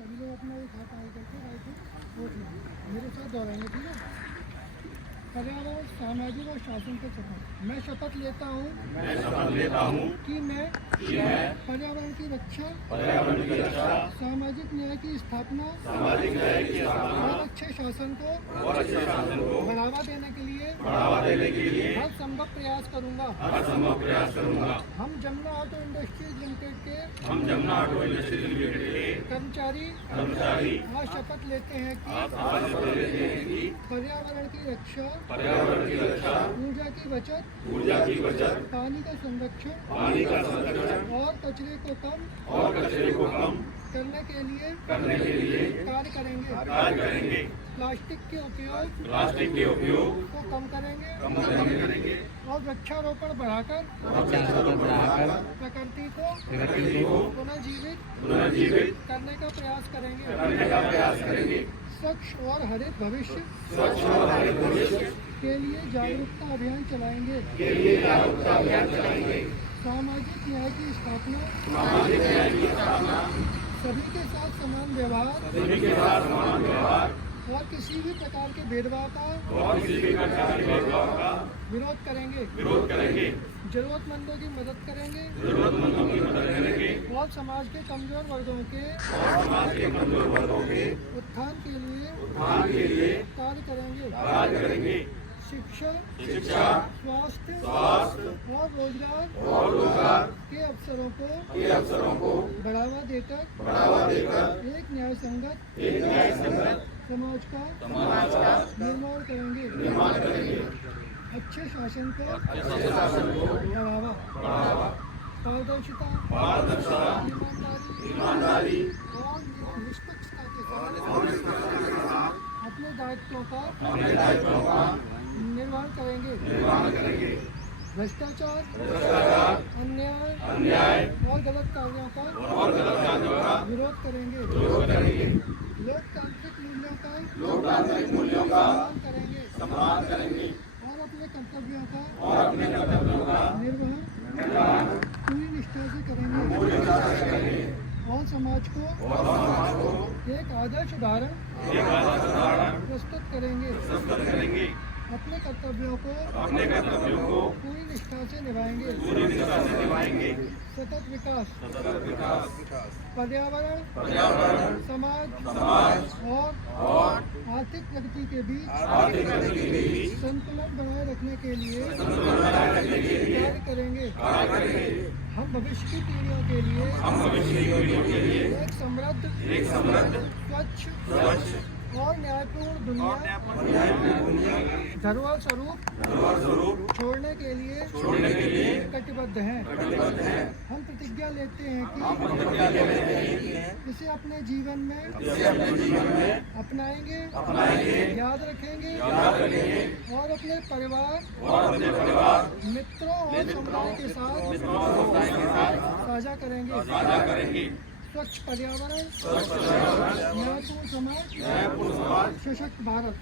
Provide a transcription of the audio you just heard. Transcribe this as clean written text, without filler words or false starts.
सभी लोग अपना एक हाथ आगे करके राइट हैंड वोट लेंगे, मेरे साथ दोहराएंगे, ठीक है। पर्यावरण, सामाजिक और शासन के शपथ। मैं शपथ लेता हूँ कि मैं पर्यावरण की रक्षा, सामाजिक न्याय की स्थापना और अच्छे शासन को बढ़ावा देने के लिए हर संभव प्रयास करूंगा। हम जमुना ऑटो इंडस्ट्रीज लिमिटेड के कर्मचारी आज शपथ लेते हैं कि पर्यावरण की रक्षा, ऊर्जा की बचत, पानी का संरक्षण और कचरे को कम करने के लिए कार्य करेंगे। प्लास्टिक के उपयोग को कम करेंगे और वृक्षारोपण बढ़ाकर प्रकृति को पुनर्जीवित करने का प्रयास करेंगे। स्वच्छ और हरित भविष्य के लिए जागरूकता अभियान चलाएंगे। सामाजिक न्याय की स्थापना, सभी के साथ समान व्यवहार और किसी भी प्रकार के भेदभाव का विरोध करेंगे। जरूरतमंदों की मदद करेंगे और समाज के कमजोर वर्गों के उत्थान के लिए कार्य करेंगे। शिक्षा, स्वास्थ्य और रोजगार के अवसरों को बढ़ावा देकर एक न्याय संगत समाज का निर्माण करेंगे। अच्छे शासन को बढ़ावा, पारदर्शिता, ईमानदारी और निष्पक्षता के साथ अपने दायित्वों का निर्वहन करेंगे। भ्रष्टाचार, अन्याय और गलत कार्यों का विरोध करेंगे। लोकतांत्रिक मूल्यों का सम्मान करेंगे और अपने कर्तव्यों का निर्वहन पूरी निष्ठा से करेंगे और समाज को एक आदर्श उदाहरण प्रस्तुत करेंगे। अपने कर्तव्यों को पूरी निष्ठा से निभाएंगे। सतत विकास, पर्यावरण, समाज और आर्थिक प्रगति के बीच संतुलन बनाए रखने के लिए कार्य करेंगे। हम भविष्य की पीढ़ियों के लिए एक समृद्ध, स्वच्छ और न्यायपूर्ण दुनिया धरोहर स्वरूप छोड़ने के लिए कटिबद्ध हैं। हम प्रतिज्ञा लेते हैं कि इसे अपने जीवन में अपनाएंगे, याद रखेंगे और अपने परिवार, मित्रों और समुदाय के साथ साझा करेंगे। स्वच्छ पर्यावरण, न्यायपूर्ण समाज, सशक्त भारत।